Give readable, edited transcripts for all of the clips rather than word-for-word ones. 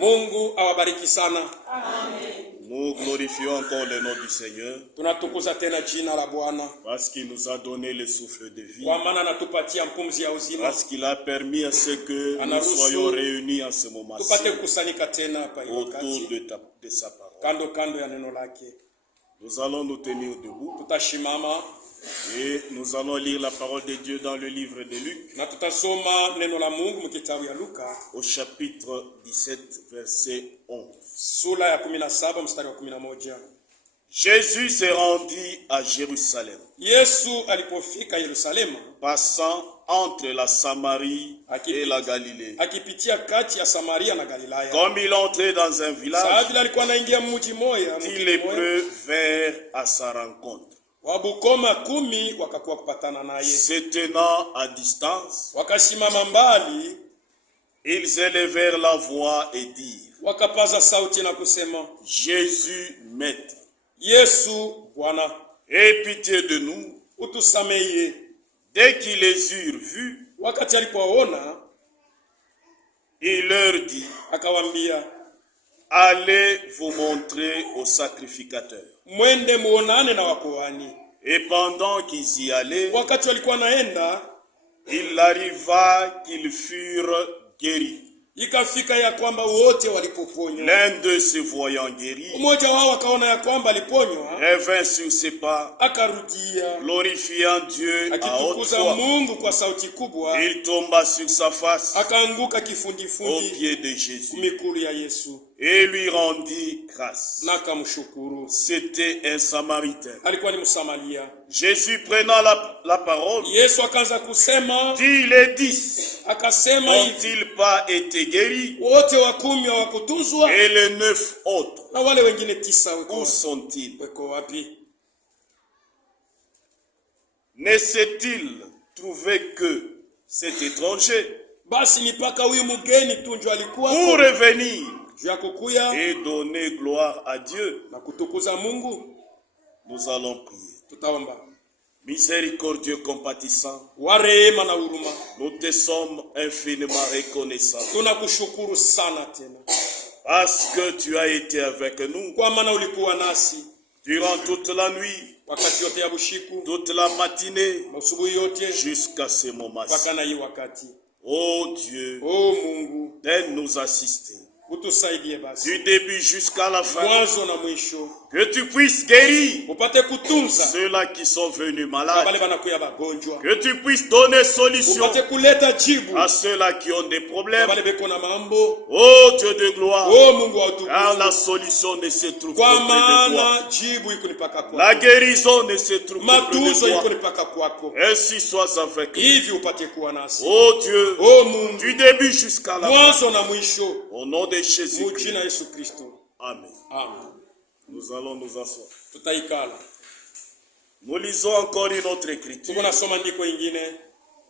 Mungu awabariki sana. Amen. Nous glorifions encore le nom du Seigneur Tunatukuza tena jina la Bwana parce qu'il nous a donné le souffle de vie, kwa maana anatupatia mpumzi ya uzima, parce qu'il a permis à ce que nous soyons réunis en ce moment-ci tupate kukusanyika tena hapa autour wakati de sa parole. kando kando ya neno lake. Nous allons nous tenir debout Tutashimama et nous allons lire la parole de Dieu dans le livre de Luc na tutasoma neno la Mungu mkitabu ya Luka au chapitre 17 verset 11. sura ya 17 mstari wa 11. Jésus s'est rendu à Jérusalem, Yesu alipofika Yerusalemu, passant entre la Samarie et la Galilée. akipitia kati ya Samaria na Galilaya. Comme il entrait dans un village, Vile alikuwa anaingia mji moja, dix lépreux vinrent à sa rencontre. Wabukoma 10 wakakuwa kupatana naye. Se tenant à distance, Wakasimama mbali, ils élevèrent la voix et dirent: wakapaza sauti na kusema, Jésus, Maître, Yesu Bwana, aie pitié de nous. utusameye. Dès qu'ils les eurent vus, Wakati alipowaona, il leur dit: akawaambia, allez vous montrer au sacrificateur. mwende muonane na wakohani. Et pendant qu'ils y allaient, Wakati walikuwa naenda, il arriva qu'ils furent guéris. ikafika ya kwamba wote walipoponywa. L'un d'eux se voyant guéri, Mmoja wao akaona ya kwamba aliponywa, revint sur ses pas, akarudia glorifiant Dieu à haute akitukuza voix. Mungu kwa sauti kubwa, Il tomba sur sa face akaanguka aux kifundifundi pieds de Jésus kumikulu ya Yesu et lui rendit grâce. na akamshukuru. C'était un Samaritain. Alikuwa ni Msamaria. Jésus prenant la parole, Yesu akaanza kusema, dit: les 10 akasema hivi, n'ont-ils pas été guéris? wote wa 10 hawakutunzwa? Et les 9 autres, Na wale wengine 9 où sont-ils? weko wapi? Ne s'est-il trouvé que cet étranger Basi ni paka huyu mgeni tu ndio alikuwa pour revenir juu ya kukuya et donner gloire à Dieu? na kutukuza Mungu? Nous allons prier. Tutaomba. Miséricordieux, compatissant, Wa rehema na huruma, nous te sommes infiniment reconnaissants tunakushukuru sana tena parce que tu as été avec nous kwa maana ulikuwa nasi durant toute la nuit, wakati yote ya bushiku, toute la matinée, asubuhi yote jusqu'à ce moment-ci. mpaka na hii wakati. Oh Dieu, O Mungu, aide nous assister utusaidie basi du début jusqu'à la fin, mwanzo na mwisho, que tu puisses guérir upate kutunza ceux-là qui sont venus wale malades, wanakuya wagonjwa, que tu puisses donner solution upate kuleta jibu à ceux-là qui ont des problèmes. wale beko na mambo. Oh Dieu de gloire, O Mungu wa car la utukufu, solution ne se trouve kwa qu'auprès de toi. maana jibu iko ni paka La kwako, guérison ne se trouve qu'auprès matunzo de iko toi. ni paka kwako. Ainsi sois avec nous. Hivi upate kuwa nasi, Oh Dieu, o Mungu, du début jusqu'à la fin, mwanzo na mwisho, au nom de Jésus. mujina Yesu Kristo, Amen. amen. Nous allons nous asseoir. Tutaikala. Nous lisons encore une autre écriture. Tuko nasoma ndiko ingine,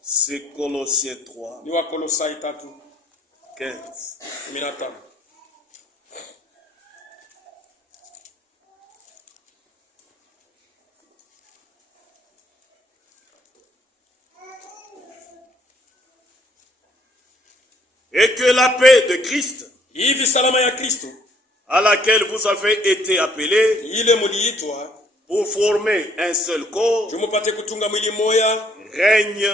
C'est Colossiens 3, ni Wakolosai 3:15. 15. Et que la paix de Christ, Hivi salama ya Kristo à laquelle vous avez été appelés ile muliitwa pour former un seul corps, tumupate kutunga mwili moya, règne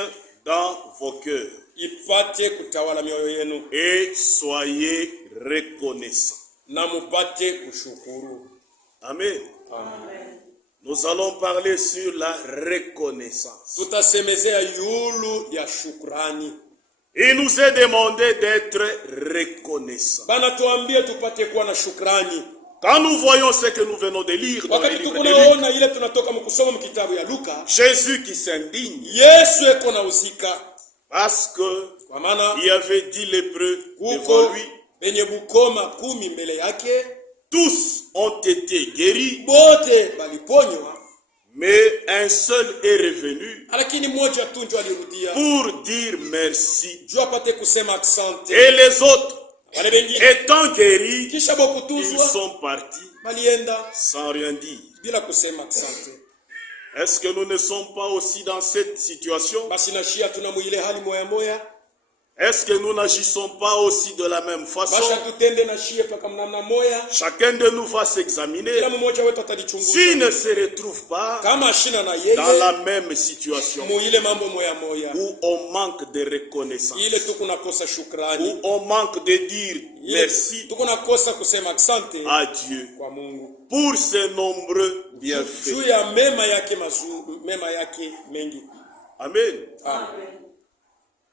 dans vos cœurs ipate kutawala mioyo yenu et soyez reconnaissants. na mupate kushukuru. Amen. Amen. Nous allons parler sur la reconnaissance. Tutasemezea yulu ya shukrani. Il nous est demandé d'être reconnaissants. Bana tuambie tupate kuwa na shukrani. Quand nous voyons ce que nous venons de lire dans le Wakati livre de Luc, tukunaona ile tunatoka mkusoma mkitabu ya Luka, Jésus qui s'indigne Yesu eko na uzika parce que kwa maana il y avait 10 lépreux devant kuko lui. benye bukoma 10 mbele yake, Tous ont été guéris, bote baliponywa, mais un seul est revenu lakini mmoja tu ndio alirudia pour dire merci. juu apate kusema asante. Et les autres, Wale wengine étant guéris, kisha ils bokutuzwa sont partis balienda sans rien dire. bila kusema asante. Est-ce que nous ne sommes pas aussi dans cette situation? Basi na shia tuna mwile hali moya moya, Est-ce que nous n'agissons pas aussi de la même façon? Basha tutende na shie paka mnamna moya. Chacun de nous va s'examiner. Kila mmoja wetu atalichunguza. S'il ne se retrouve pas Kama ashina na yeye dans la même situation mu ile mambo moya moya, où on manque de reconnaissance, ile tuko nakosa shukrani, où on manque de dire merci tuko nakosa kusema asante à Dieu kwa Mungu pour ses nombreux bienfaits. juu ya mema yake mazuri, mema yake mengi. Amen. Amen.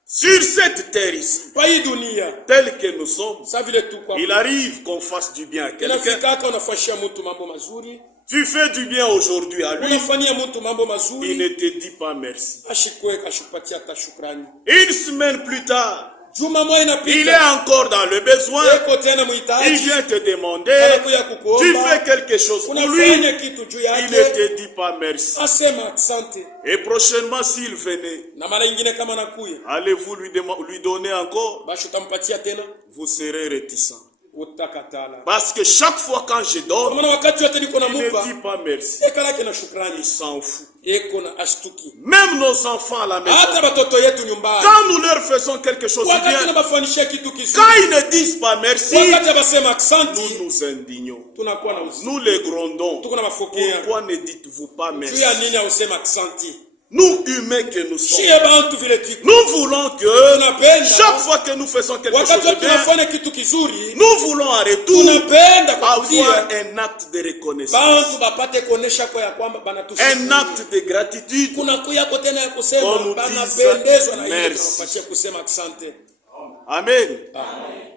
Sur cette terre ici, Kwa hii dunia telle que nous sommes, sa vile tuko, il arrive qu'on fasse du bien à quelqu'un. inafika unafanyia mtu mambo mazuri, Tu fais du bien aujourd'hui à lui, unafanyia mtu mambo il mazuri, ne te dit pas merci. ashikwe kashupatia hata shukrani. Une semaine plus tard, Juma moja il est inapita, encore dans le besoin. eko tena Il muhitaji, vient te demander, anakuya tu kukuomba, fais quelque chose pour lui, unafanya kitu juu il yake, ne te dit pas merci. asema asante. Et prochainement, s'il venait, Na mara nyingine kama nakuya, allez-vous lui donner encore? basi utampatia tena, Vous serez réticent. utakatala. Parce que chaque fois quand je Kwa donne, maana wakati wote niko il ne namupa, dit pas merci. eka lake na Il shukrani, s'en fout. eko na ashtuki. Même nos enfants à la maison, Hata watoto yetu nyumbani, quand nous leur faisons quelque chose de wakati bien, tunabafanishia kitu kizuri, quand ils ne disent pas merci, wakati abasema asante, nous nous indignons. tunakuwa na uzuni, Nous les grondons. tuko na mafokea. Pourquoi ne dites-vous pas Juu merci? ya nini ausema asante? Nous, humains que nous sommes, Shie bantu vile tiko, nous voulons que tunapenda chaque fois que nous faisons quelque chose wakati de bien, tunafanya kitu kizuri, nous voulons en retour tunapenda kwa avoir kudia un acte de reconnaissance, bantu bapate kuonesha kwa ya kwamba un banatushukuru. acte de gratitude. Kuna kuyako tena ya Qu'on kusema nous banapendezwa na dise ile merci. tunapatia kusema asante. Amen.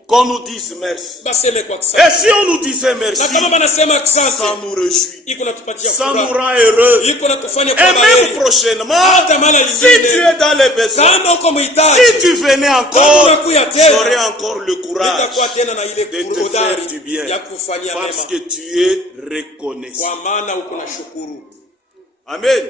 Qu'on nous dise merci. Baseme kwa Et asante. si on nous disait merci, Na kama banasema ça asante, nous réjouit, iko natupatia ça nous furaha, rend heureux. iko natufanya Et kwa même baheri. prochainement, Hata mara si tu lingine es dans les besoins, kama uko si muhitaji, tu venais kama encore, unakuya tena, j'aurais encore le courage nitakuwa tena na ile de te kurodari faire du bien, ya kufanyia parce mema, que tu es reconnaissant. kwa maana uko na shukuru. Amen.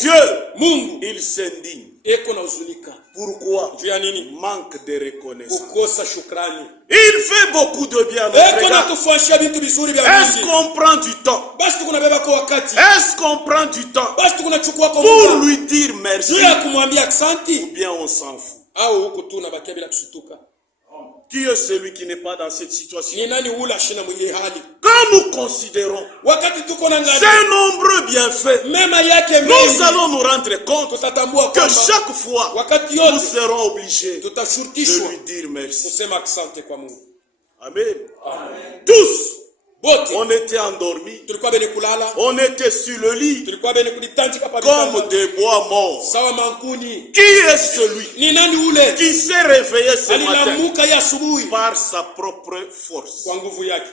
Dieu, Mungu il s'indigne. eko na huzunika. Pourquoi? Juu ya nini? Manque de reconnaissance. Kukosa shukrani. Il fait beaucoup de bien à notre Eko égard. natufanyia vitu vizuri vya Est-ce mingi. qu'on prend du temps? Basi tukunabeba kwa wakati. Est-ce qu'on prend du temps Basi tukunachukua kwa pour muda. lui dire merci? Juu ya kumwambia asante, Ou bien on s'en fout? au huko tu unabakia bila kushtuka. Qui est celui qui n'est pas dans cette situation? Ni nani ule ashina mwenye hali? Quand nous considérons Wakati tuko na ngani, ces nombreux bienfaits, mema yake nous mengi, allons nous rendre compte tutatambua que kwamba chaque fois, wakati nous yote serons obligés de tutashurutishwa lui dire merci. kusema asante kwa Mungu. Amen. Tous, Bote on était endormis, tulikuwa bene kulala, on était sur le lit tulikuwa bene kulitanjika pa comme vitanda, des bois morts. sawa mankuni. Qui est celui Ni nani ule qui s'est réveillé ce matin alilamuka ya asubuhi par sa propre force, kwa nguvu yake,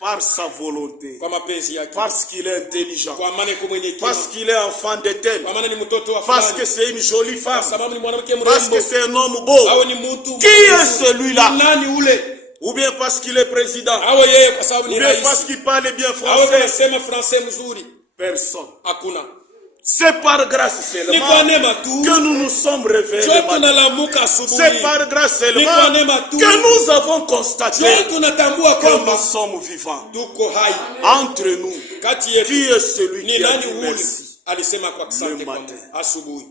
par sa volonté, kwa mapenzi yake, parce qu'il est intelligent, kwa maana iko mwenye hekima, parce qu'il est enfant d'Étel, kwa maana ni mtoto wa parce que fulani, c'est une jolie kwa femme, sababu ni mwanamke parce que mrembo, c'est un homme beau, awe ni mtu Qui est celui-là? Ni nani ule, ou bien parce qu'il est président, awe yeye kwa sababu ou ni bien rais, parce qu'il parle bien awe français. anasema français mzuri. Personne. Hakuna, C'est par grâce ni kwa seulement neema tu que nous nous sommes réveillés. jo le matin. tunalamuka C'est asubuhi, par grâce ni seulement kwa neema tu que nous avons constaté jo tunatambua que nous kwamba sommes vivants. tuko hai. Entre nous, Kati qui yetu est celui ni qui a nani dit ule merci? alisema kwa asante Le kwa matin. Mungu asubuhi?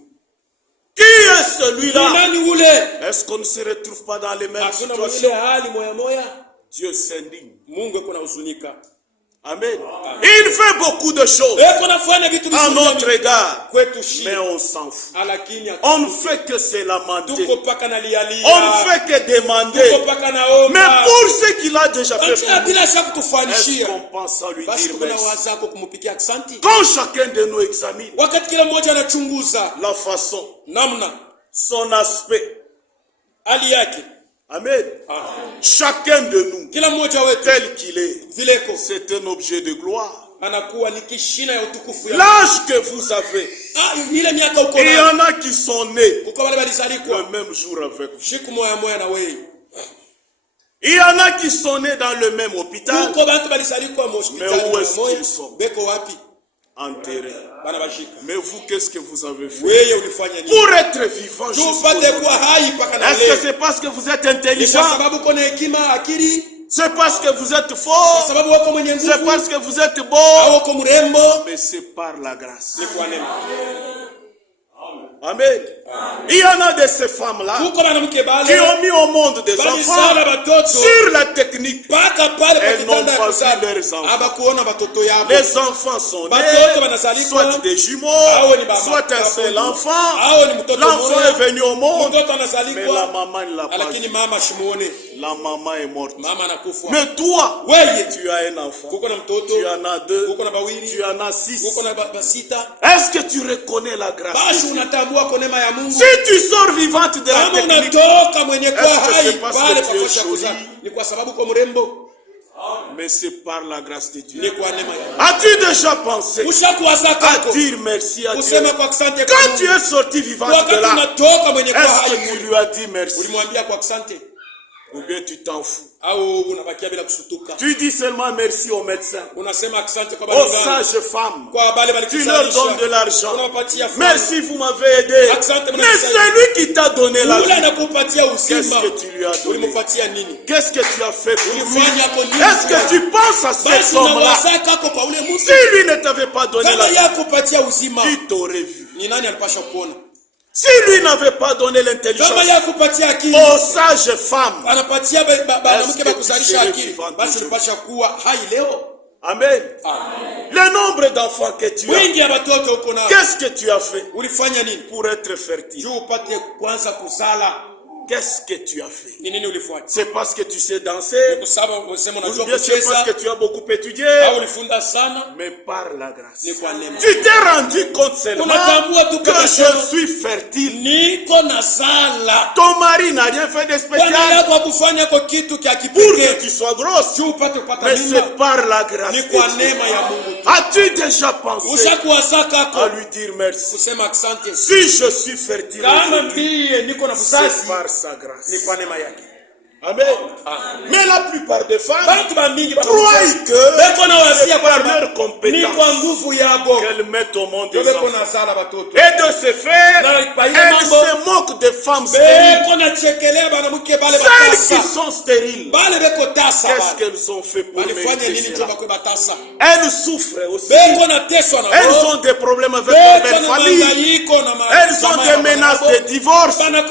Qui est Ni celui-là? nani ule? Est-ce qu'on ne se retrouve pas dans les mêmes Hakuna mwile situations? hali moya moya. Dieu s'indigne. Mungu eko na huzunika, Amen. Il fait beaucoup de choses eko nafanya vitu à notre vizuri égard, kwetu shi, mais on s'en fout. lakini On ne fait que se lamenter. tuko paka na lialia, On ne fait que demander. tuko paka na Mais omba. pour ce qu'il a déjà fait Acha pour nous, bila shaka est-ce kutufanishia, qu'on pense à lui basi dire tuko na merci? wazako kumupikia asante. Quand chacun de nous examine Wakati kila mmoja anachunguza la façon, namna son aspect, hali yake, amen. Chacun de nous, kila mmoja wetu tel qu'il est, vileko c'est un objet de gloire. anakuwa ni kishina ya utukufu ya L'âge que vous avez, ile miaka uko il y nayo, en a qui sont nés uko wale walizalikwa le même jour avec vous. siku moya moya na wewe, Il y en a qui sont nés dans le même hôpital, uko bantu balizalikwa mu mais hospitali où moya est-ce moya, qu'ils sont? beko wapi Enterrés. bana bashika. Mais vous, qu'est-ce que vous avez fait Wewe ulifanya nini pour être vivant juu jusqu'au upate jour? kuwa hai mpaka na Est-ce que leo? c'est parce que vous êtes Ni intelligent? kwa sababu uko na hekima, akili, C'est parce que vous êtes kwa fort? sababu wako mwenye C'est nguvu, parce que vous êtes beau? au uko mrembo? Mais c'est par la grâce. Ni kwa neema. Amen. Il y en a de ces femmes-là qui ont mis au monde des enfants sur la technique. Elles n'ont pas vu leurs enfants. Les enfants sont nés, soit des jumeaux, soit un seul enfant. L'enfant est venu au monde, mais la maman ne l'a pas vu. La maman est morte. Mais toi, tu as un enfant. Tu en as 2, tu en as 6. Est-ce que tu reconnais la grâce? Si tu sors vivante de la technique, est-ce que c'est parce que tu es jolie? Mais c'est par la grâce de Dieu. As-tu déjà pensé à dire merci à Dieu? Quand tu es sorti vivante de là, est-ce que tu lui as dit merci? Ou bien tu t'en fous? Tu dis seulement merci aux médecins, aux sages femmes. Tu leur donnes de l'argent. Merci, vous m'avez aidé. Mais c'est lui qui t'a donné l'argent. Qu'est-ce que tu lui as donné? Qu'est-ce que tu as fait pour lui? Est-ce que tu penses à cet homme-là? Si lui ne t'avait pas donné l'argent, qui t'aurait vu? Si lui n'avait pas donné l'intelligence aux sages femmes, est-ce que tu serais vivante aujourd'hui? Amen. Le nombre d'enfants que tu as, qu'est-ce que tu as fait pour être fertile? Qu'est-ce que tu as fait? C'est parce que tu sais danser, ou bien c'est parce que tu as beaucoup étudié, mais par la grâce. Tu t'es rendu compte seulement que je suis fertile. Ton mari n'a rien fait de spécial pour que tu sois grosse, mais c'est par la grâce de Dieu. As-tu déjà pensé à lui dire merci? Si je suis fertile, c'est par sa grâce. Amen. Mais la plupart des femmes croient que c'est par leur compétence qu'elles mettent au monde des enfants. Et de ce fait, elles se moquent des femmes stériles. Celles qui sont stériles, qu'est-ce qu'elles ont fait pour mériter cela? Elles souffrent aussi. Elles ont des problèmes avec leur belle famille. Elles ont des menaces de divorce. Mais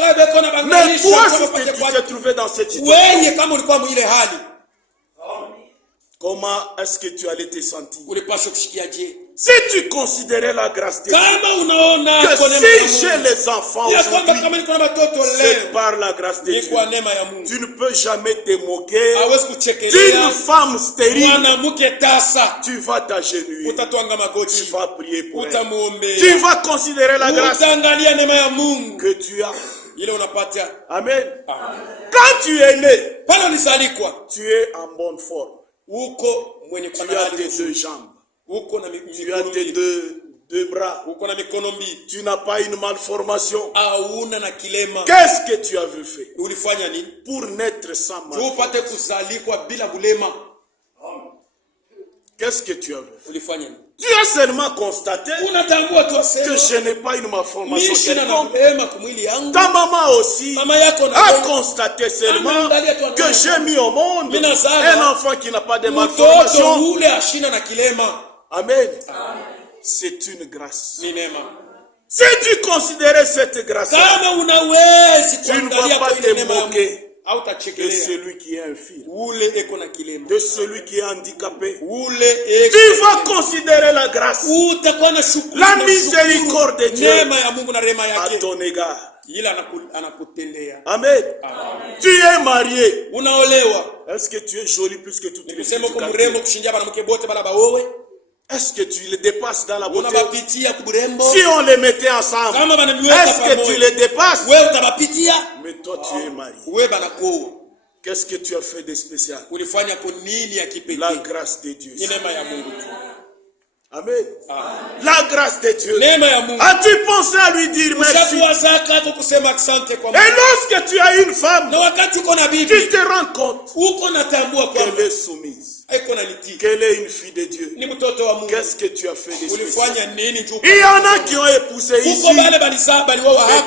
toi, si tu t'es trouvé dans cette situation, comment est-ce que tu allais te sentir? Si tu considérais la grâce de Dieu, que si j'ai les enfants aujourd'hui, c'est par la grâce de Dieu. Tu ne peux jamais te moquer d'une femme stérile. Tu vas t'agenouiller, tu vas prier pour elle, tu vas considérer la grâce que tu as. Amen. Quand tu es né, tu es en bonne forme. Tu as tes 2 jambes. Tu as tes deux bras. Tu n'as pas une malformation. Qu'est-ce que tu avais fait pour naître sans malformation? Qu'est-ce que tu avais fait? Tu as seulement constaté que je n'ai pas une malformation quelconque. Ta maman aussi a constaté seulement que j'ai mis au monde un enfant qui n'a pas de malformation. Amen. C'est une grâce. Si tu considérais cette grâce, tu ne vas pas te moquer de celui qui est infirme, de celui qui est handicapé. Tu vas considérer la grâce, la miséricorde de Dieu à ton égard. Amen. Tu es marié. Est-ce que tu es jolie plus que toutes les filles? Est-ce que tu les dépasses dans la beauté? Si on les mettait ensemble, est-ce que tu les dépasses? Mais toi tu es marié. Qu'est-ce que tu as fait de spécial? La grâce de Dieu. Amen. La grâce de Dieu. As-tu pensé à lui dire merci? Et lorsque tu as une femme, tu te rends compte qu'elle est soumise, qu'elle est une fille de Dieu. Qu'est-ce que tu as fait de spécial? Il y en a qui ont épousé ici et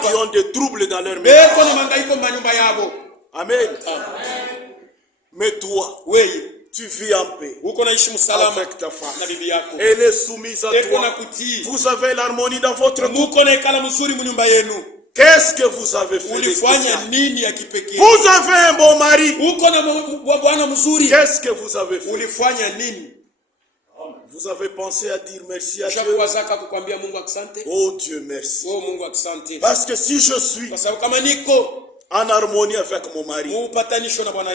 qui ont des troubles dans leur maison. Amen. Mais toi, Tu vis en paix avec ta femme. Elle est soumise à toi. Vous avez l'harmonie dans votre couple. Qu'est-ce que vous avez fait de spécial? Vous avez un bon mari. Qu'est-ce que vous avez fait? Vous avez pensé à dire merci à Dieu. Oh Dieu, merci. Parce que si je suis en harmonie avec mon mari,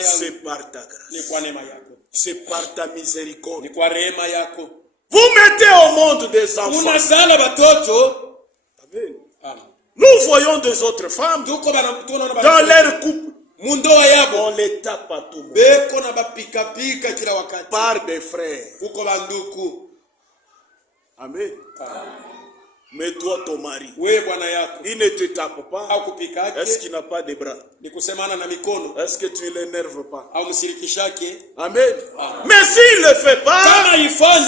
c'est par ta grâce. C'est par ta miséricorde. Vous mettez au monde des enfants. Amen. Nous voyons des autres femmes dans leur couple. On les tape à tout moment. Par des frères. Amen. Mais toi, ton mari, il ne te tape pas. Est-ce qu'il n'a pas de bras? Est-ce que tu ne l'énerves pas? Amen. Mais s'il ne le fait pas,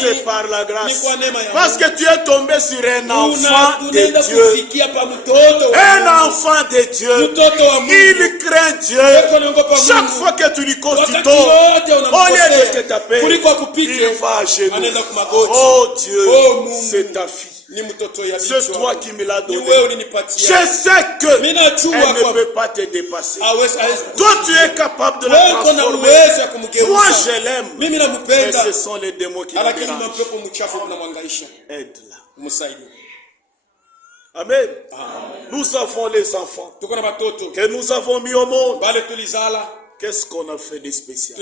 c'est par la grâce. Parce que tu es tombé sur un enfant de Dieu. Un enfant de Dieu. Il craint Dieu. Chaque fois que tu lui causes du tort, au lieu de te taper, il va à genoux. Oh Dieu, c'est ta fille. C'est toi qui me l'as donné. Je sais que elle ne peut pas te dépasser. Toi, tu es capable de la transformer. Moi, je l'aime. Mais ce sont les démons qui la dérangent. Aide-la. Amen. Nous avons les enfants que nous avons mis au monde. Qu'est-ce qu'on a fait de spécial?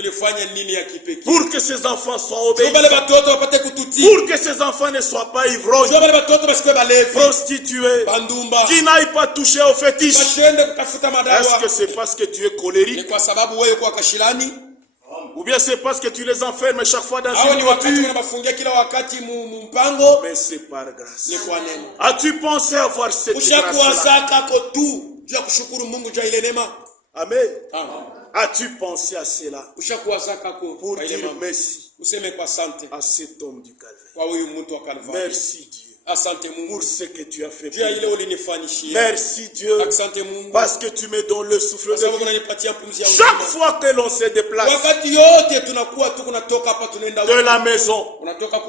Pour que ces enfants soient obéissants. Pour que ces enfants ne soient pas ivrognes, prostitués, qui n'aillent pas toucher aux fétiches. Est-ce que c'est parce que tu es colérique? Ou bien c'est parce que tu les enfermes chaque fois dans une voiture? Mais c'est par grâce. As-tu pensé avoir cette grâce-là? Amen. As-tu pensé à cela pour dire merci à cet homme du Calvaire? Merci Dieu pour ce que tu as fait pour moi. Merci Dieu parce que tu me donnes le souffle de vie. Chaque fois que l'on se déplace de la maison,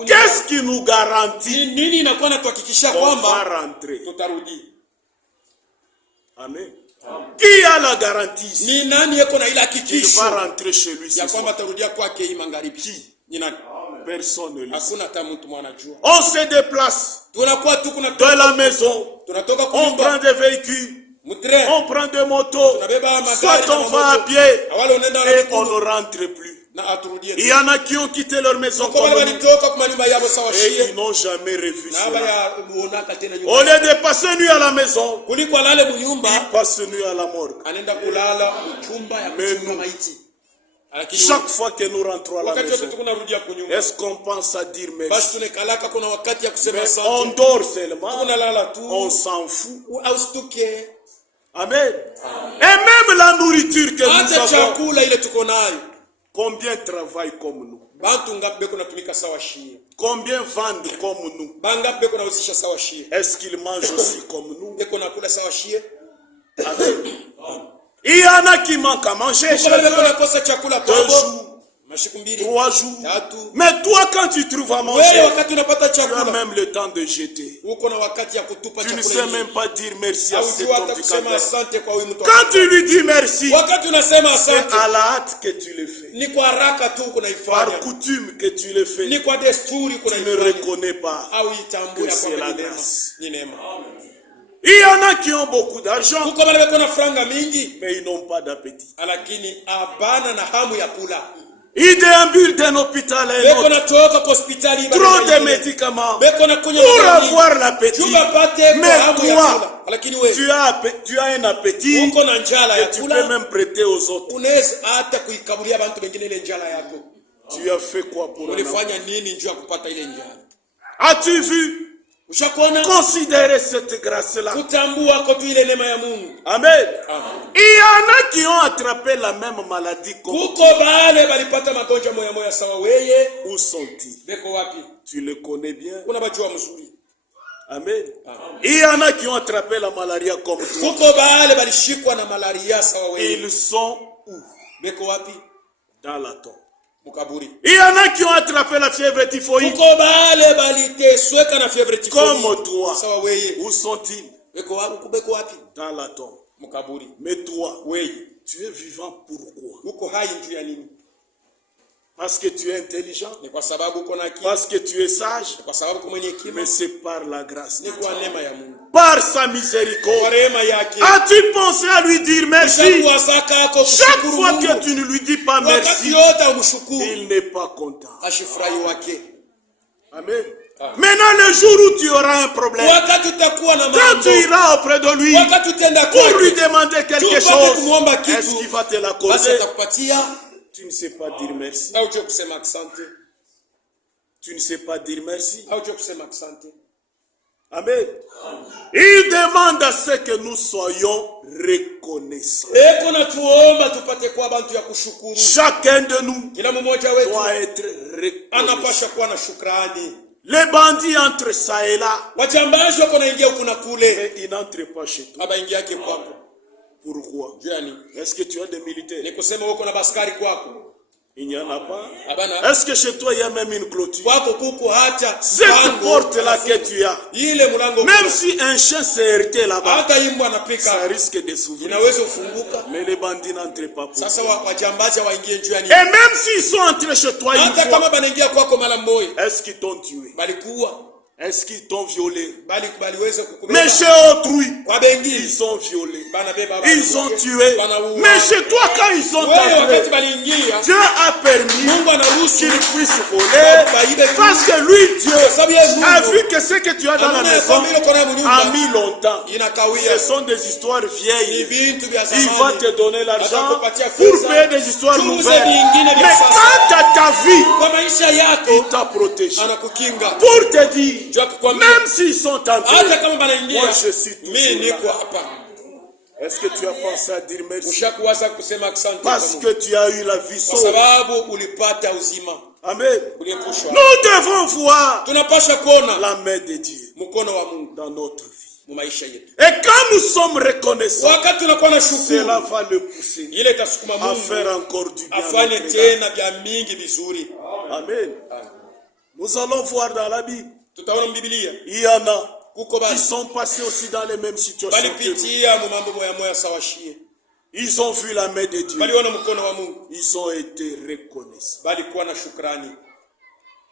qu'est-ce qui nous garantit qu'on va rentrer? Amen. Qui a la garantie ici? Il va rentrer chez lui ce soir. Qui? Personne ne le sait. On se déplace de la maison. On prend des véhicules. On prend des motos. Soit on va à pied et on ne rentre plus. Il y en a qui ont quitté leur maison comme nous, et ils n'ont jamais revu cela. Au lieu de passer nuit à la maison, ils passent nuit à la morgue. Mais nous, chaque fois que nous rentrons à la maison, est-ce qu'on pense à dire merci? Mais on dort seulement, on s'en fout. Amen. Et même la nourriture que nous avons, combien travaillent comme nous? Combien vendent comme nous? Est-ce qu'ils mangent aussi comme nous? Amen. Il y en a qui manquent à manger chez eux 2 jours, 3 jours. Mais toi, quand tu trouves à manger, tu as même le temps de jeter. Tu ne sais même pas dire merci à cet homme du Calvaire. Quand tu lui dis merci, c'est à la hâte que tu le fais. Par coutume que tu le fais. Tu ne reconnais pas que c'est la grâce. Il y en a qui ont beaucoup d'argent, mais ils n'ont pas d'appétit. Ils déambulent d'un hôpital à un autre. Trop de médicaments pour avoir l'appétit. Mais toi, tu as un appétit et tu peux même prêter aux autres. Tu as fait quoi pour eux? As-tu vu? Considérez cette grâce-là. Amen. Il y en a qui ont attrapé la même maladie comme où sont-ils? Tu le connais bien. Amen. Il y en a qui ont attrapé la malaria comme toi. Ils sont où? Dans la tombe. Il y en a qui ont attrapé la fièvre typhoïde. Comme toi. Où sont-ils? Dans la tombe. Mais toi, tu es vivant pourquoi? Parce que tu es intelligent, parce que tu es sage, mais c'est par la grâce de Dieu. Par sa miséricorde. As-tu pensé à lui dire merci? Chaque fois que tu ne lui dis pas merci, il n'est pas content. Amen. Maintenant, le jour où tu auras un problème, quand tu iras auprès de lui pour lui demander quelque chose, est-ce qu'il va te l'accorder? Tu ne sais pas dire merci. Tu ne sais pas dire merci. Amen. Il demande à ce que nous soyons reconnaissants. Chacun de nous doit être reconnaissant. Les bandits entrent ça et là, mais ils n'entrent pas chez toi. Pourquoi? Est-ce que tu as des militaires? Il n'y en a pas. Est-ce que chez toi il y a même une clôture? Cette porte-là que tu as, même si un chien s'est heurté là-bas, ça risque de s'ouvrir. Mais les bandits n'entrent pas pour toi. Et même s'ils sont entrés chez toi une fois, est-ce qu'ils t'ont tué? Est-ce qu'ils t'ont violé? Mais chez autrui, ils sont violés. Ils ont tué. Mais chez toi, quand ils sont entrés, Dieu a permis qu'ils puissent voler. Parce que lui, Dieu, a vu que ce que tu as dans la maison a mis longtemps. Ce sont des histoires vieilles. Il va te donner l'argent pour payer des histoires nouvelles. Mais quant à ta vie, il t'a protégé. Pour te dire, même s'ils sont entrés, moi je suis toujours là. Est-ce que tu as pensé à dire merci? Parce que tu as eu la vie sauve. Amen. Nous devons voir la main de Dieu dans notre vie. Et quand nous sommes reconnaissants, cela va le pousser à faire encore du bien. Amen. Nous allons voir dans la Bible. Il y en a qui sont passés aussi dans les mêmes situations que nous. Ils ont vu la main de Dieu. Ils ont été reconnaissants.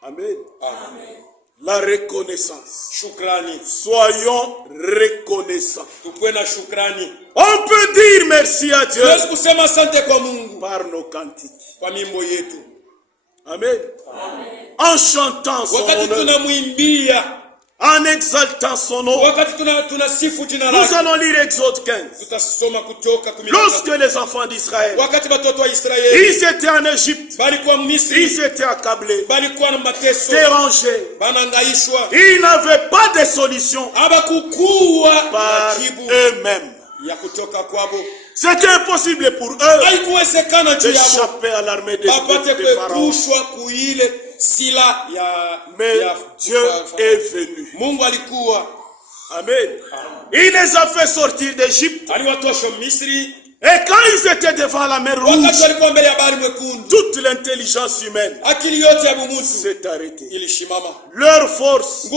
Amen. La reconnaissance. Soyons reconnaissants. On peut dire merci à Dieu par nos cantiques. Amen. En chantant son honneur, en exaltant son nom. Nous allons lire Exode 15. Lorsque les enfants d'Israël, ils étaient en Égypte, ils étaient accablés, dérangés, ils n'avaient pas de solution par eux-mêmes. C'était impossible pour eux d'échapper à l'armée de Pharaon. Mais Dieu est venu. Amen. Il les a fait sortir d'Égypte. Et quand ils étaient devant la mer Rouge, toute l'intelligence humaine s'est arrêtée. Leur force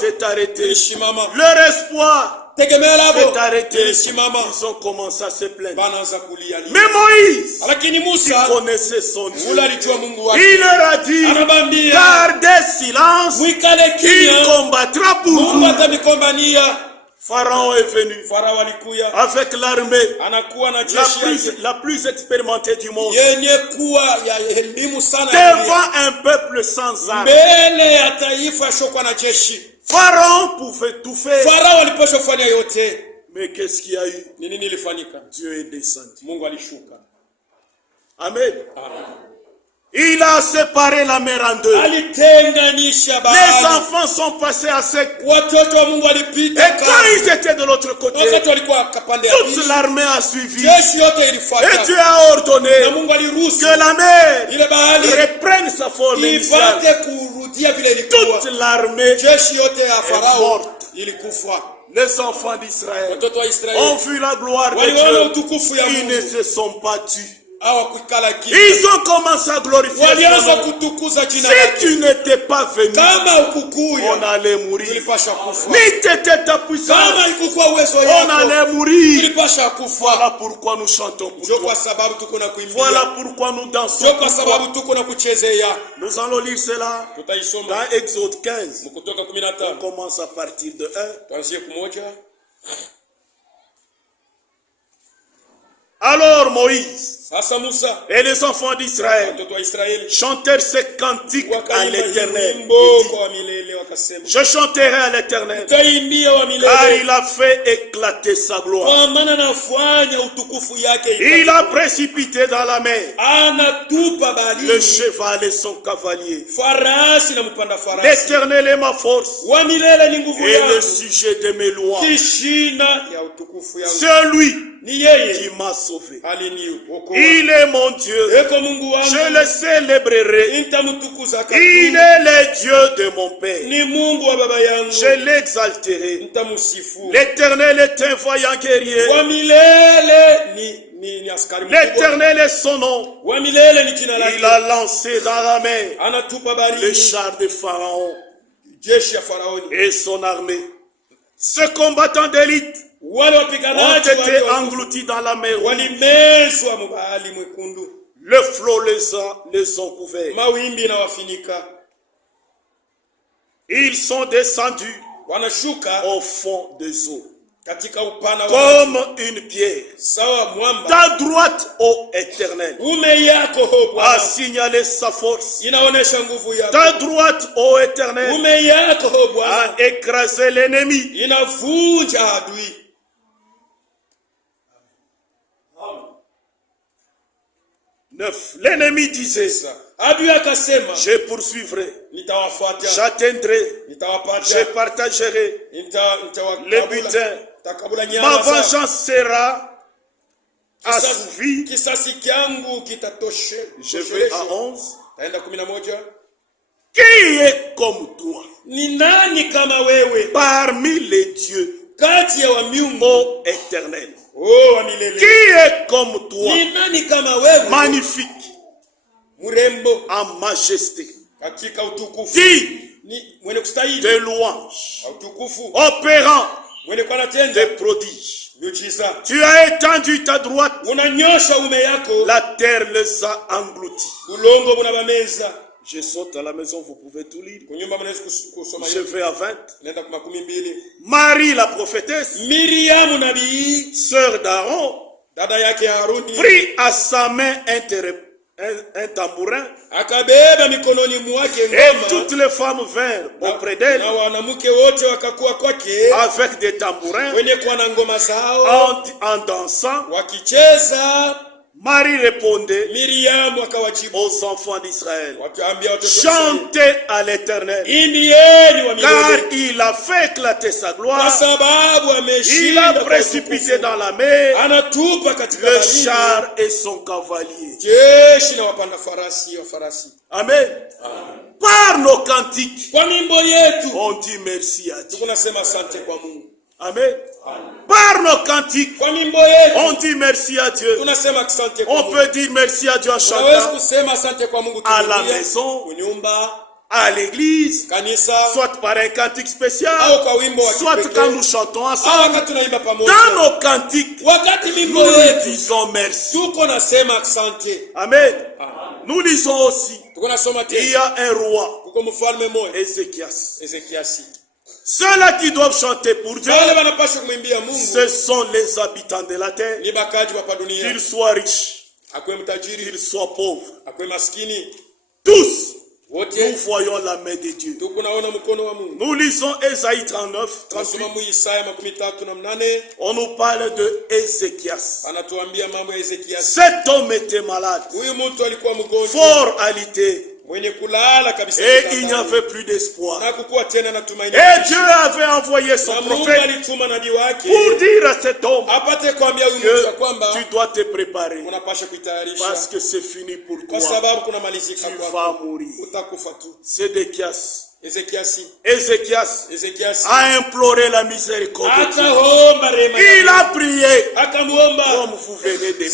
s'est arrêtée. Leur espoir s'est arrêté. Ils ont commencé à se plaindre. Mais Moïse, qui connaissait son Dieu, il leur a dit, gardez silence, il combattra pour vous. Pharaon est venu avec l'armée la plus expérimentée du monde, devant un peuple sans armes. Pharaon pouvait tout faire. Mais qu'est-ce qu'il y a eu? Dieu est descendu. Amen. Il a séparé la mer en deux. Les enfants sont passés à sec. Et quand ils étaient de l'autre côté, toute l'armée a suivi. Et Dieu a ordonné que la mer reprenne sa forme initiale. Toute l'armée est morte. Les enfants d'Israël ont vu la gloire de Dieu. Ils ne se sont pas tus. Ils ont commencé à glorifier son nom. Si tu n'étais pas venu, on allait mourir. Si tu étais ta puissance, on allait mourir. Voilà pourquoi nous chantons pour toi. Voilà pourquoi nous dansons pour toi. Nous allons lire cela dans Exode 15. On commence à partir de 1. Alors Moïse et les enfants d'Israël chantèrent ces cantiques à l'Éternel. Je chanterai à l'Éternel, car il a fait éclater sa gloire. Il a précipité dans la mer le cheval et son cavalier. L'Éternel est ma force et le sujet de mes lois. C'est lui qui m'a sauvé. Il est mon Dieu. Je le célébrerai. Il est le Dieu de mon Père. Je l'exalterai. L'Éternel est un vaillant guerrier. L'Éternel est son nom. Il a lancé dans la mer le char de Pharaon et son armée. Ce combattant d'élite ont été engloutis dans la mer. Le flot les ont couverts. Ils sont descendus au fond des eaux comme une pierre. Ta droite, ô Éternel, a signalé sa force. Ta droite, ô Éternel, a écrasé l'ennemi. L'ennemi disait, je poursuivrai, j'atteindrai, je partagerai le butin. Ma vengeance sera assouvie. Je vais à 11. Qui est comme toi parmi les dieux, ô Éternel? Qui est comme toi, magnifique en majesté, digne de louanges, opérant des prodiges. Tu as étendu ta droite, la terre les a engloutis. Je saute à la maison, vous pouvez tout lire. Je vais à 20. Marie la prophétesse, sœur d'Aaron, prit à sa main un tambourin, et toutes les femmes vinrent auprès d'elle avec des tambourins en dansant. Marie répondait aux enfants d'Israël, chantez à l'Éternel, car il a fait éclater sa gloire. Il a précipité dans la mer le char et son cavalier. Amen. Par nos cantiques, on dit merci à Dieu. Amen. Par nos cantiques, on dit merci à Dieu. On peut dire merci à Dieu en chantant à la maison, à l'église, soit par un cantique spécial, soit quand nous chantons ensemble. Dans nos cantiques, nous disons merci. Amen. Nous lisons aussi, il y a un roi, Ézéchias. Ceux-là qui doivent chanter pour Dieu, ce sont les habitants de la terre, qu'ils soient riches, qu'ils soient pauvres. Tous, nous voyons la main de Dieu. Nous lisons Ésaïe 39, 38. On nous parle de Ézéchias. Cet homme était malade, fort alité, et il n'y avait plus d'espoir. Et Dieu avait envoyé son prophète pour dire à cet homme que tu dois te préparer, parce que c'est fini pour toi. Tu vas mourir. Sédéchias Ézéchias a imploré la miséricorde de Dieu. Il a prié comme vous venez de prier.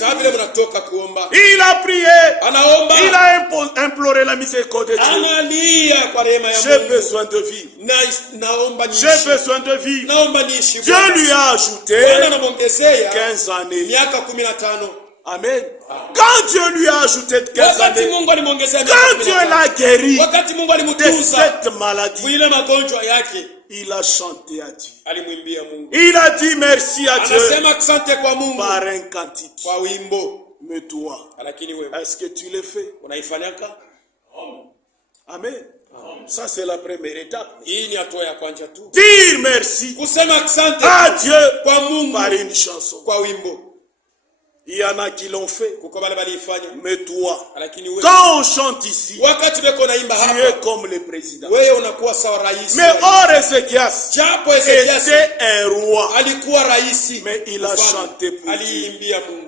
Il a prié. Il a imploré la miséricorde de Dieu. J'ai besoin de vivre. J'ai besoin de vivre. Dieu lui a ajouté 15 années. Amen. Quand Dieu lui a ajouté 15 années, quand Dieu l'a guéri de cette maladie, il a chanté à Dieu. Il a dit merci à Dieu par un cantique. Mais toi, est-ce que tu le fais? Amen. Ça c'est la première étape. Dire merci à Dieu par une chanson. Il y en a qui l'ont fait. Mais toi, quand on chante ici, tu es comme le président. Mais or Ézéchias était un roi. Mais il a chanté pour Dieu.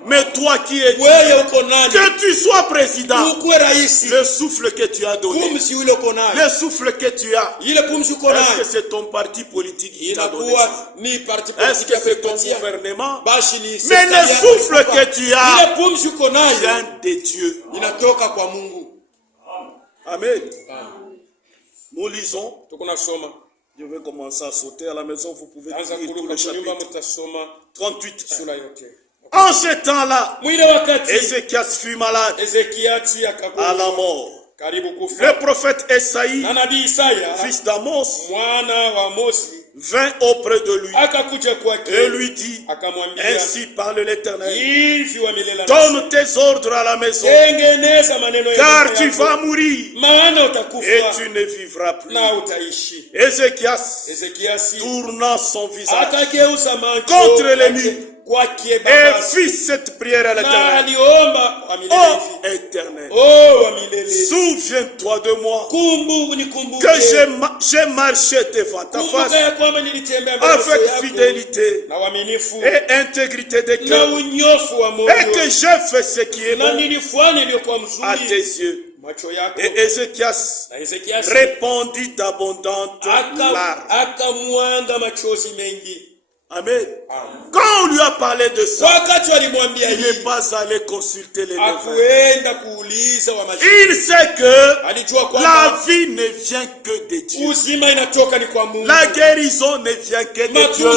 Mais toi qui es Dieu, que tu sois président, le souffle que tu as donné, le souffle que tu as, est-ce que c'est ton parti politique qui t'a donné ça? Est-ce que c'est ton gouvernement? Mais le souffle que tu as vient de Dieu. Amen. Nous lisons. Je vais commencer à sauter à la maison. Vous pouvez lire tout le chapitre 38. En ce temps-là, Ézéchias fut malade à la mort. Le prophète Esaïe, fils d'Amos, vint auprès de lui et lui dit, ainsi parle l'Éternel, donne tes ordres à la maison, car tu vas mourir et tu ne vivras plus. Ézéchias tourna son visage contre l'ennemi et fit cette prière à l'Éternel. Oh Éternel, souviens-toi de moi, que j'ai marché devant ta face avec fidélité et intégrité de cœur, et que j'ai fait ce qui est bon à tes yeux. Et Ézéchias répondit d'abondantes larmes. Amen. Quand on lui a parlé de ça, il n'est pas allé consulter les médecins. Il sait que la vie ne vient que de Dieu. La guérison ne vient que de Dieu.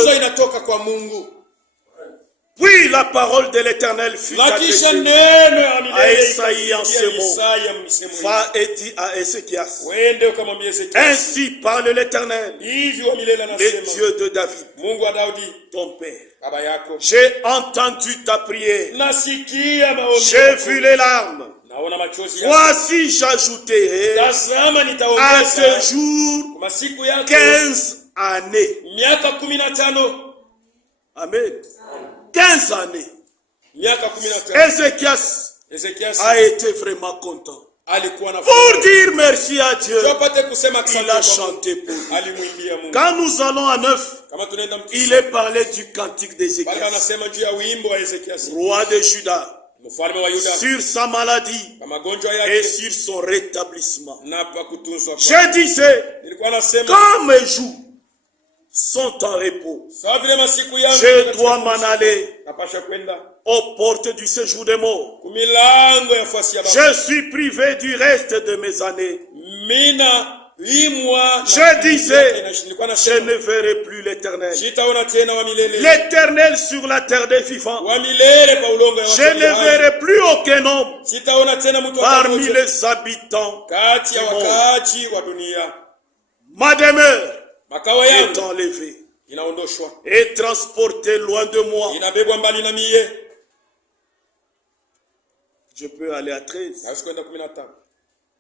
Puis la parole de l'Éternel fut adressée à Esaïe en ce mot. Va et dis à Ézéchias, ainsi parle l'Éternel, le Dieu de David, ton père. J'ai entendu ta prière, j'ai vu les larmes. Voici j'ajouterai à ce jour 15 années. Amen. 15 années. Ézéchias a été vraiment content. Pour dire merci à Dieu, il a chanté pour lui. Quand nous allons à 9, il est parlé du cantique d'Ézéchias, roi de Juda, sur sa maladie et sur son rétablissement. Je disais, quand mes joues sont en repos, je dois m'en aller aux portes du séjour des morts. Je suis privé du reste de mes années. Je disais, je ne verrai plus l'Éternel. L'Éternel sur la terre des vivants. Je ne verrai plus aucun homme parmi les habitants du monde. Ma demeure est enlevée et transportée loin de moi. Je peux aller à 13.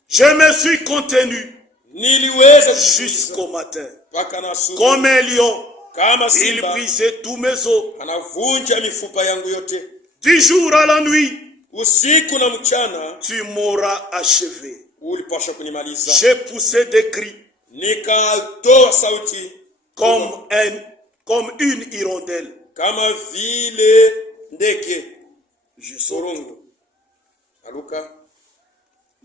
Je me suis contenu jusqu'au matin. Comme un lion, il brisait tous mes os. Du jour à la nuit, tu m'auras achevé. J'ai poussé des cris comme une hirondelle. Je saute.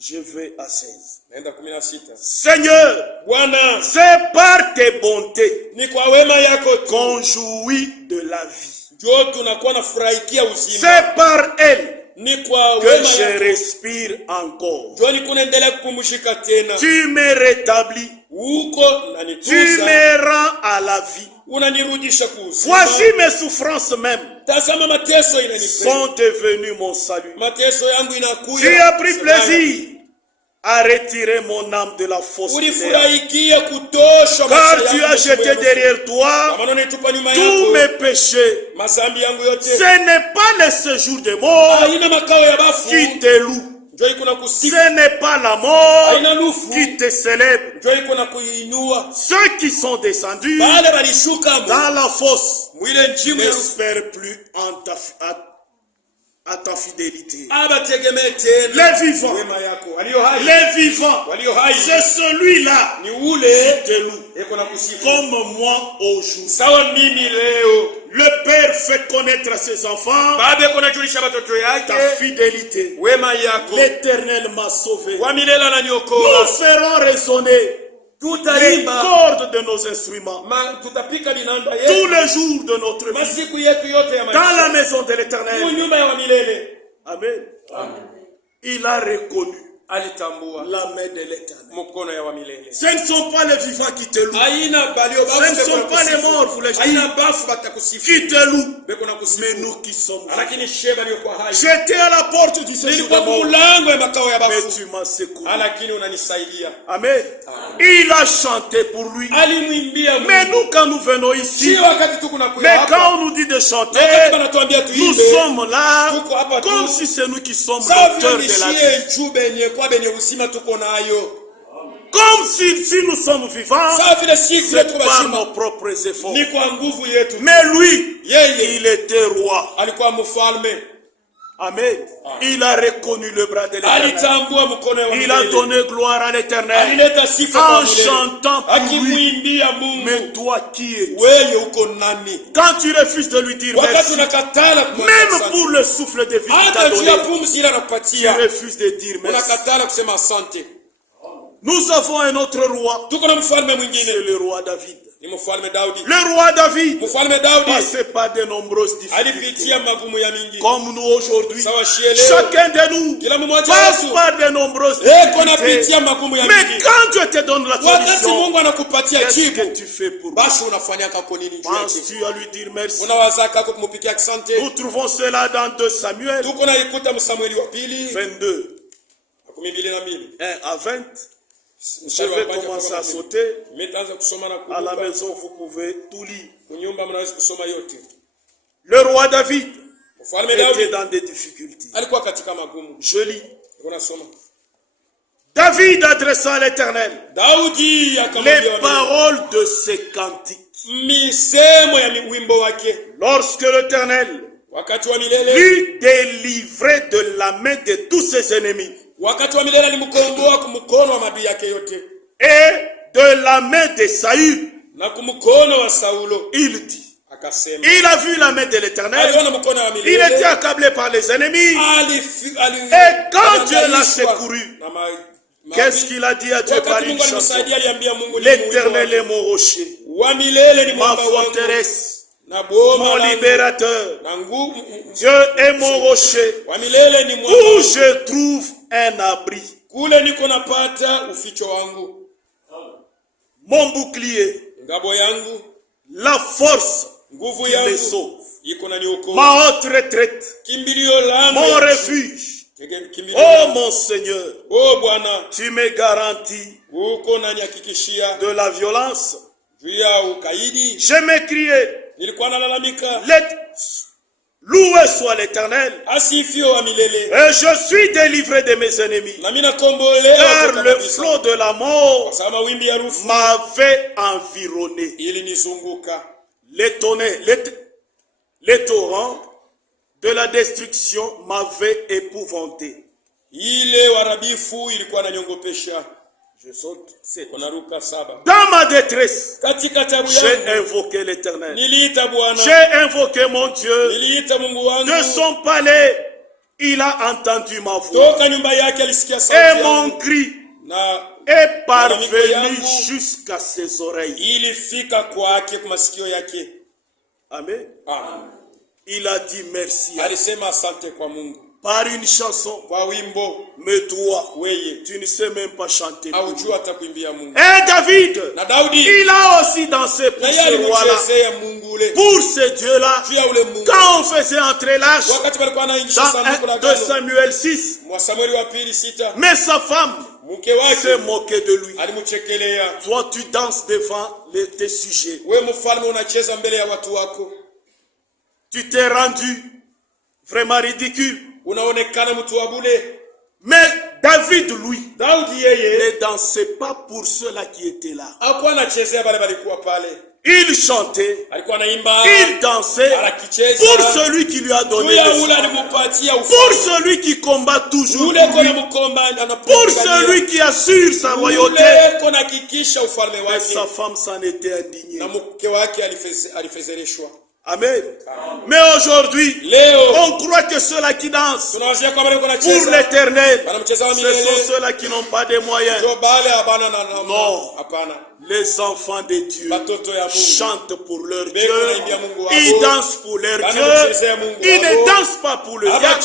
Je vais à 16. Naenda 16. Seigneur, Bwana, c'est par tes bontés ni kwa wema yako qu'on jouit de la vie. ndio tunakuwa na furahikia uzima. C'est par elle Ni kwa que wema je yako respire encore. ndio nikuendelea kupumzika tena. Tu me rétablis. Uko na Tu nituza, me rends à la vie. unanirudisha kuuzima. Voici mes souffrances même Tazama mateso inanipenda. sont devenues mon salut. Mateso yangu inakuya. Tu as pris plaisir à retirer mon âme de la fosse ténèbres. Ulifurahikia kutosha Car maisha tu yangu as jeté derrière toi Kwa maana unitupa nyuma tous yako mes péchés. mazambi yangu yote. Ce n'est pas le séjour des morts Haina makao ya bafu qui te loue. ndio iko na kusifu. Ce n'est pas la mort Haina nufu qui te célèbre. ndio iko na kuinua. Ceux qui sont descendus Wale walishuka dans la fosse mwile njimu ya n'espèrent plus à ta fidélité. abategemee tena Les vivants, wema yako. Walio hai, les vivants, walio hai c'est celui-là ni ule qui te loue. iko na kusifu. Comme moi aujourd'hui. Sawa mimi leo Le Père fait connaître à ses enfants baba yako anajulisha watoto ta yake fidélité. wema yako. L'Éternel m'a sauvé. Wa milele Nous ananiokoa. ferons résonner les Tutaimba cordes de nos instruments tutapika binanda tous yetu les jours de notre vie masiku yetu yote ya dans la maisha maison de l'Éternel. nyumba ya milele. Amen. Il a reconnu Alitambua la main de l'Éternel. mkono ya wa milele. Ce ne sont pas les vivants qui te louent. Haina balio bafu. Ce ne sont pas les morts, vous les Haina dites, bafu batakusifu. qui te louent. Beko na kusifu. Mais nous qui sommes vivants. Lakini sheba aliyokuwa hai. J'étais à la porte du séjour Nilikuwa des morts, mulango ya makao ya mais bafu. tu m'as secouru. Lakini unanisaidia. Amen. Il a chanté pour lui. Alimwimbia Mais Mungu. nous, quand nous venons ici, Si wakati tuko na kuya mais hapa. quand on nous dit de chanter, Wakati banatuambia nous tuimbe. sommes là Tuko hapa tu. comme si c'est nous qui sommes Sawa l'auteur vile de la vie. nishie jube yenye kwa benye uzima tuko nayo. Comme si nous sommes vivants, Sawa vile siku yetu c'est par bashima. nos propres efforts. Ni kwa nguvu yetu. Mais lui, Yeye il était roi. alikuwa mfalme. Amen. Il a reconnu le bras de l'Éternel. Alitambua mkono wa Il a milele. donné gloire à l'Éternel Alileta sifa kwa en milele. chantant pour lui. Akimwimbia Mungu. Mais toi qui es, Wewe uko nani? quand tu refuses de lui dire Wakati merci, unakatala kumwambia même asante. pour le souffle de vie qu'il t'a Hata juu ya donné, pumzi ile tu anakupatia. refuses de dire merci. Unakatala kusema asante. Nous avons un autre roi, Tuko na mfalme c'est mwingine. le roi David. Ni mfalme Daudi. Le roi David Mfalme Daudi passait par de nombreuses difficultés. alipitia magumu ya mingi. Comme nous aujourd'hui, Sawa shieleo. chacun de nous Kila mmoja passe wetu par de nombreuses eko difficultés. napitia magumu ya Mais mingi. quand Dieu te donne la Wakati solution, Mungu anakupatia qu'est-ce jibu, que tu fais pour lui? basi unafanya kako nini juu yake? Penses-tu à lui dire merci? Unawaza kako kumupikia asante? Nous trouvons cela dans 2 Samuel Tuko na ikuta Msamueli wa pili 22, 12. 1 à 20. Je vais commencer à sauter. Mitaanza kusoma na À la kuruka. maison, vous pouvez tout lire. Kunyumba mnaweza kusoma yote. Le roi David Mfalme était Daudi dans des difficultés. alikuwa katika magumu. Je lis. Unasoma. David adressa à l'Éternel Daudi les akamwambia paroles de ses cantiques. misemo ya wimbo wake. Lorsque l'Éternel Wakati wa milele, lui délivrait de la main de tous ses ennemis wakati wa milele alimkomboa kumkono wa maadui yake yote et de la main de Saül, na kumkono wa Saulo. il dit, Akasema il a vu la main de l'Éternel, aliona mkono wa il milele. était accablé par les ennemis, Et et quand Dieu l'a secouru, qu'est-ce qu'il a dit à Dieu par une chanson? L'Éternel est mon rocher, ma forteresse, mon libérateur. Dieu est mon rocher, où je trouve un abri. Kule niko napata uficho wangu, Mon bouclier, ngabo yangu, la force nguvu qui me yangu sauve. iko naniokoa, Ma haute retraite, kimbilio langu, mon refuge. kimbilio Oh langu. mon Seigneur, Oh Bwana, tu me garantis uko nanihakikishia de la violence. juu ya ukaidi. Je m'écriais, Nilikuwa nalalamika, loué soit l'Éternel, asifio wa milele, et je suis délivré de mes ennemis. na mimi nakombolewa Car kutoka le kabisa. flot de la Kwa mort sababu mawimbi ya rufu m'avait environné. ili nizunguka. Les torrents de la destruction m'avaient épouvanté. Ile warabifu ilikuwa nanyongopesha. Je saute. Kunaruka 7. Dans ma détresse, Katika tabu j'ai yangu invoqué l'Éternel. niliita Bwana, J'ai invoqué mon Dieu niliita Mungu de wangu son palais Il a entendu ma voix. Et mon cri est parvenu jusqu'à ses oreilles. Amen. Il a dit merci. Par une chanson. Mais toi, tu ne sais même pas chanter. Et David, il a aussi dansé pour ce roi-là. Pour ce Dieu-là. Quand on faisait entrer l'arche dans 2 Samuel 6. Mais sa femme s'est moquée de lui. Toi, tu danses devant tes sujets. Tu t'es rendu vraiment ridicule. Mais David, lui, ne dansait pas pour ceux-là qui étaient là. Il chantait, il dansait pour celui qui lui a donné pour celui qui combat toujours, pour celui qui assure sa royauté. Et sa femme s'en était indignée. Amen. Mais aujourd'hui, on croit que ceux-là qui dansent pour l'éternel, ce sont ceux-là qui n'ont pas de moyens. Non. Les enfants de Dieu chantent pour leur Dieu. Ils dansent pour leur Dieu. Ils ne dansent pas pour le diable,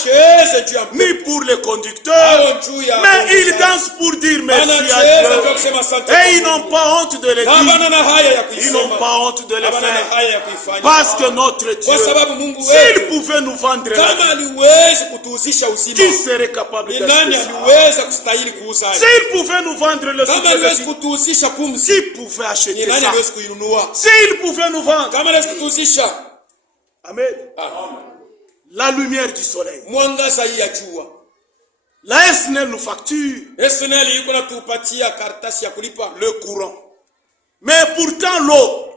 ni pour le conducteur. Mais ils dansent pour dire merci à Dieu. Et ils n'ont pas honte de le dire. Ils n'ont pas honte de le faire. Parce que notre Dieu, s'il pouvait nous vendre la vie, qui serait capable d'acheter ça? S'il pouvait nous vendre le souffle de vie, s'il pouvait acheter ça, s'il pouvait nous vendre, amen, la lumière du soleil, la SNEL nous facture le courant, mais pourtant l'eau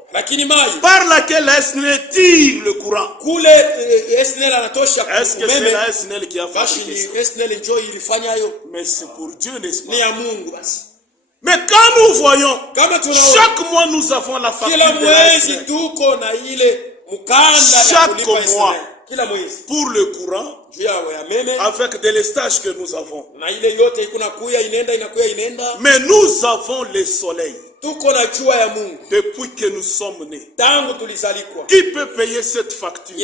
par laquelle la SNEL tire le courant, est-ce que c'est la SNEL qui a fabriqué ça? Mais c'est pour Dieu, n'est-ce pas? Mais quand nous voyons, chaque mois nous avons la facture de la SNEL. Chaque mois, pour le courant, avec des lestages que nous avons. Mais nous avons le soleil. Depuis que nous sommes nés. Qui peut payer cette facture?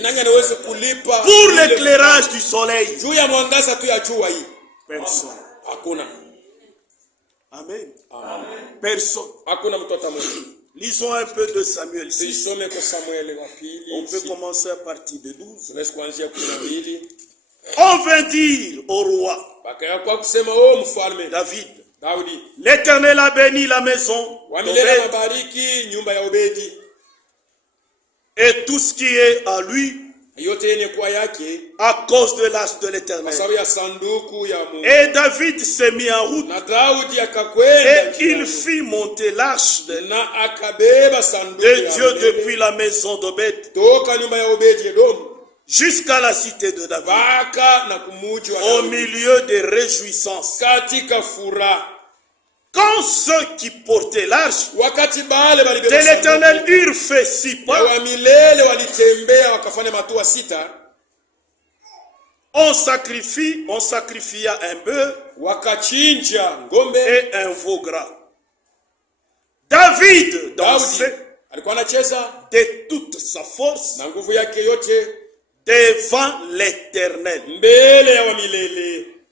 Pour l'éclairage du soleil. Personne. Amen. Personne. Lisons un peu de Samuel 6. On peut commencer à partir de 12. On vint dire au roi David, l'Éternel a béni la maison et tout ce qui est à lui à cause de l'arche de l'Éternel. Et David s'est mis en route et il fit monter l'arche de Dieu depuis la maison d'Obed jusqu'à la cité de David, au milieu des réjouissances. Quand ceux qui portaient l'arche de l'Éternel eurent fait 6 pas, on sacrifia un bœuf et un veau gras. David dansait de toute sa force devant l'Éternel.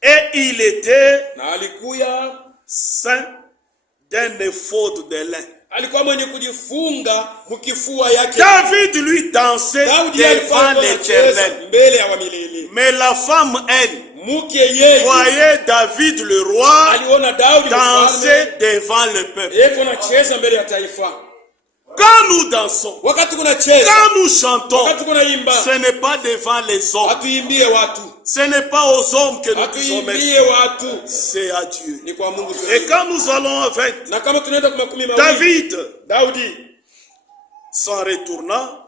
Et il était saint d'un éphod de lin. David lui dansait devant l'Éternel. Mais la femme, elle, voyait David le roi danser devant le peuple. Quand nous dansons, quand nous chantons, ce n'est pas devant les hommes. Ce n'est pas aux hommes que nous disons merci. C'est à Dieu. Et quand nous allons avec David, s'en retournant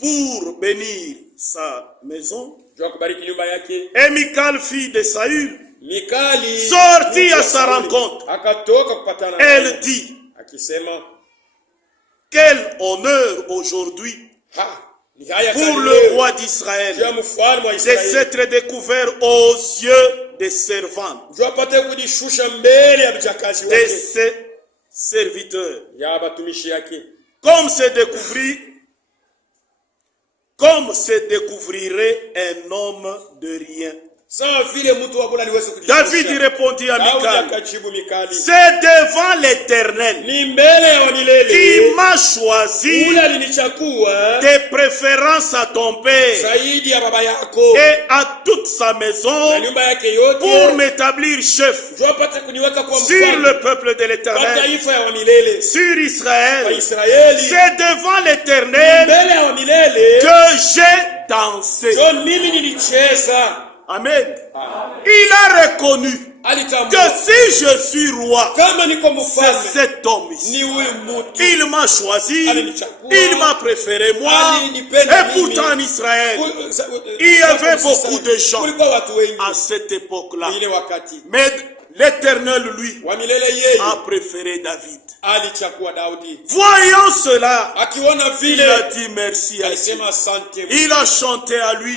pour bénir sa maison, et Michal, fille de Saül, sortit à sa rencontre. Elle dit, quel honneur aujourd'hui pour le roi d'Israël de s'être découvert aux yeux des servantes, de ses serviteurs, comme se découvrirait un homme de rien. David répondit à Michal, c'est devant l'Éternel qui m'a choisi de préférence à ton père et à toute sa maison pour m'établir chef sur le peuple de l'Éternel, sur Israël. C'est devant l'Éternel que j'ai dansé. Amen. Il a reconnu que si je suis roi, c'est cet homme ici. Il m'a choisi, il m'a préféré moi, et pourtant en Israël, il y avait beaucoup de gens à cette époque-là. Mais l'Éternel, lui, a préféré David. Voyant cela, il a dit merci à Dieu. Il a chanté à lui.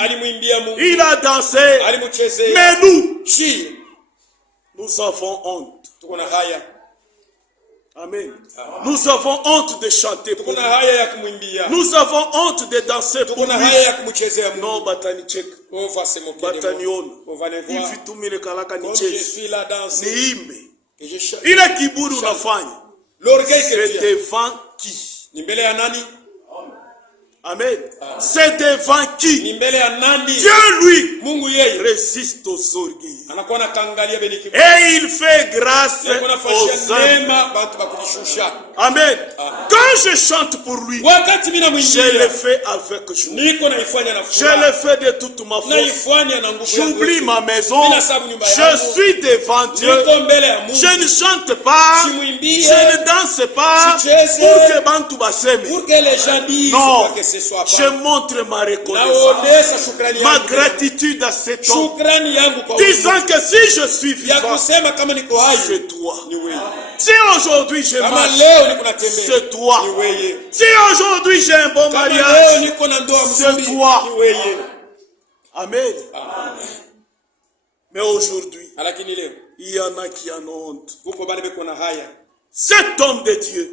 Il a dansé. Mais nous avons honte. Amen. Nous avons honte de chanter pour lui. Nous avons honte de danser pour lui. Non, batani check. Batani on. Hivi tumile kalaka ni chezi. Ni imbe. Ile kiburi unafanya. C'est devant qui? Amen. C'est devant qui? Dieu lui résiste aux orgueils. Et il fait grâce aux hommes. Amen. Quand je chante pour lui, je le fais avec joie. Je le fais de toute ma force. J'oublie ma maison. Je suis devant Dieu. Je ne chante pas. Je ne danse pas pour que Bantu Baseme. Pour que les gens disent non. Que ce soit pas. Je montre ma reconnaissance, ma gratitude à cet homme, disant que si je suis vivant, c'est toi. Si aujourd'hui je marche, c'est toi. Si aujourd'hui j'ai un bon mariage, c'est toi. Amen. Mais aujourd'hui, il y en a qui en ont honte. Cet homme de Dieu,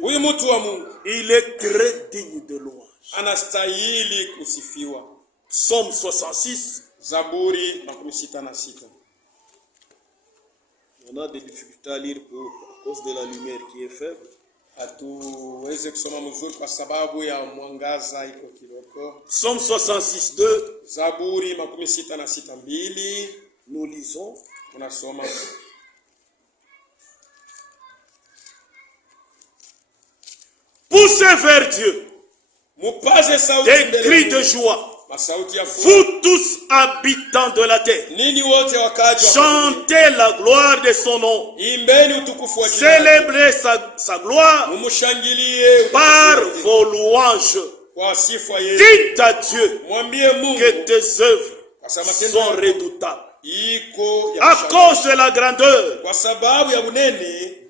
il est très digne de louange. Anastahili kusifiwa. Psalm 66. Zaburi 66. On a des difficultés à lire à cause de la lumière qui est faible. Hatuwezi kusoma mzuri kwa sababu ya mwangaza iko kidogo. Psalm 66:2. Zaburi 66:2. Nous lisons. Tunasoma. Poussez vers Dieu des cris de joie. Vous tous habitants de la terre, chantez la gloire de son nom. Célébrez sa gloire par vos louanges. Dites à Dieu que tes œuvres sont redoutables. À cause de la grandeur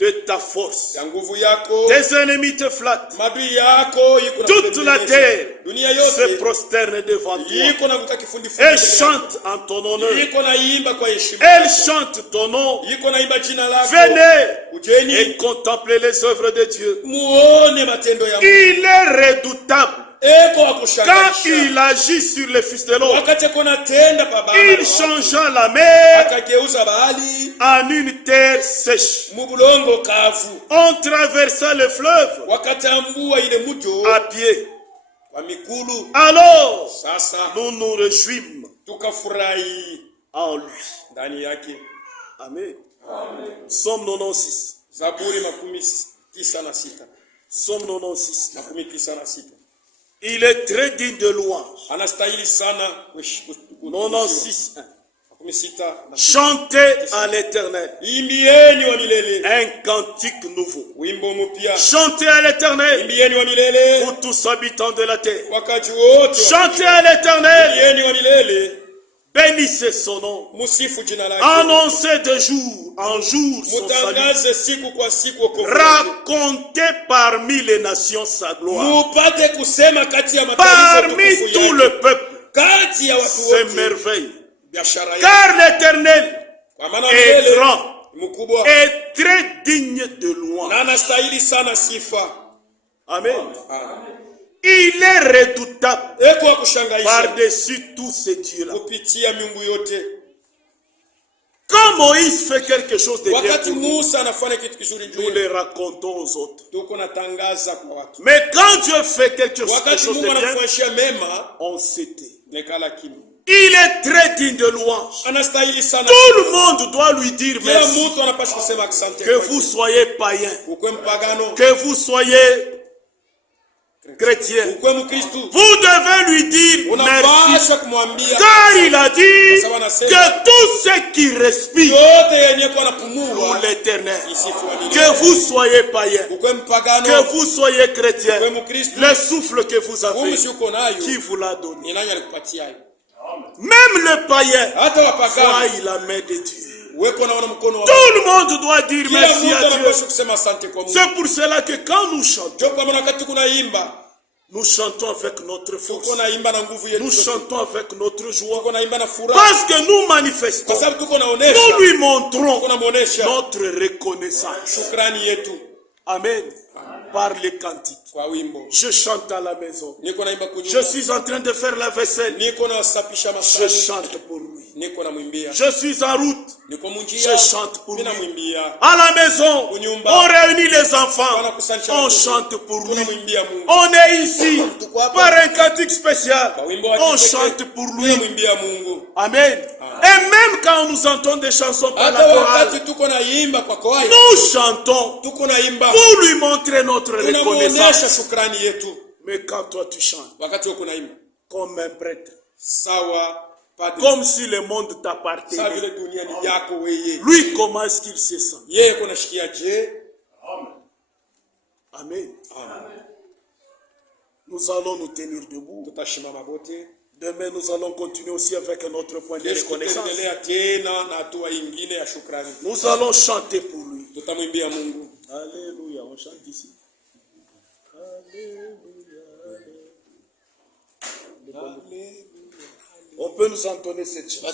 de ta force, tes ennemis te flattent. Toute la terre se prosterne devant toi et chante en ton honneur. Elle chante ton nom. Venez et contemplez les œuvres de Dieu. Il est redoutable. Quand il agit sur les fils de l'homme, il changea la mer en une terre sèche. On traversa le fleuve à pied. Alors, nous nous réjouissons en lui. Amen. Psalm 96. Psalm 96. Il est très digne de louange. 96.1. Chantez à l'Éternel un cantique nouveau. Chantez à l'Éternel, vous tous habitants de la terre. Chantez à l'Éternel, Bénissez son nom. Musifu jina lake. Annoncez de jour en jour son salut. Mutangaze siku kwa siku wokovu. Racontez parmi les nations sa gloire. Mupate kusema kati ya mataifa Parmi tout le peuple. Kati ya watu wote. Ses merveilles. Biashara yake. Car l'Éternel est grand mkubwa et très digne de louange. Na anastahili sana sifa. Amen. Amen. Il est redoutable par-dessus tous ces dieux-là. Quand Moïse fait quelque chose de bien, nous le racontons aux autres. Mais quand Dieu fait quelque chose de bien, on se tait. Il est très digne de louange. Tout le monde doit lui dire merci. Que vous soyez païen, que vous soyez chrétien, vous devez lui dire merci, car il a dit que tous ceux qui respirent pour l'Éternel, que vous soyez païen, que vous soyez chrétien, le souffle que vous avez, qui vous l'a donné. Même le païen voit la main de Dieu. Tout le monde doit dire merci à Dieu. C'est pour cela que quand nous chantons, nous chantons avec notre force. Nous chantons avec notre joie. Parce que nous manifestons. Nous lui montrons notre reconnaissance. Amen. Par les cantiques. Je chante à la maison. Je suis en train de faire la vaisselle. Je chante pour lui. Je suis en route. Je chante pour lui. À la maison, on réunit les enfants. On chante pour lui. On est ici par un cantique spécial. On chante pour lui. Amen. Et même quand nous entendons des chansons par la chorale, nous chantons pour lui montrer notre reconnaissance. Mais quand toi tu chantes comme un prêtre, comme si le monde t'appartenait, lui, comment est-ce qu'il se sent? Amen. Nous allons nous tenir debout. Demain, nous allons continuer aussi avec notre point de reconnaissance. Nous allons chanter pour lui. Alléluia, on chante ici. Alléluia. On peut nous entonner cette chanson.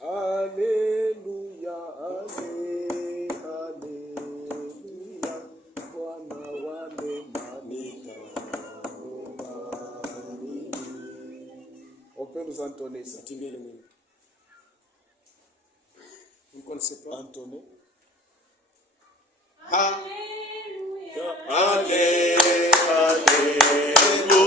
Alléluia, Alléluia. On peut nous entonner ça. Vous ne connaissez pas? Entonner. Alléluia. Alléluia.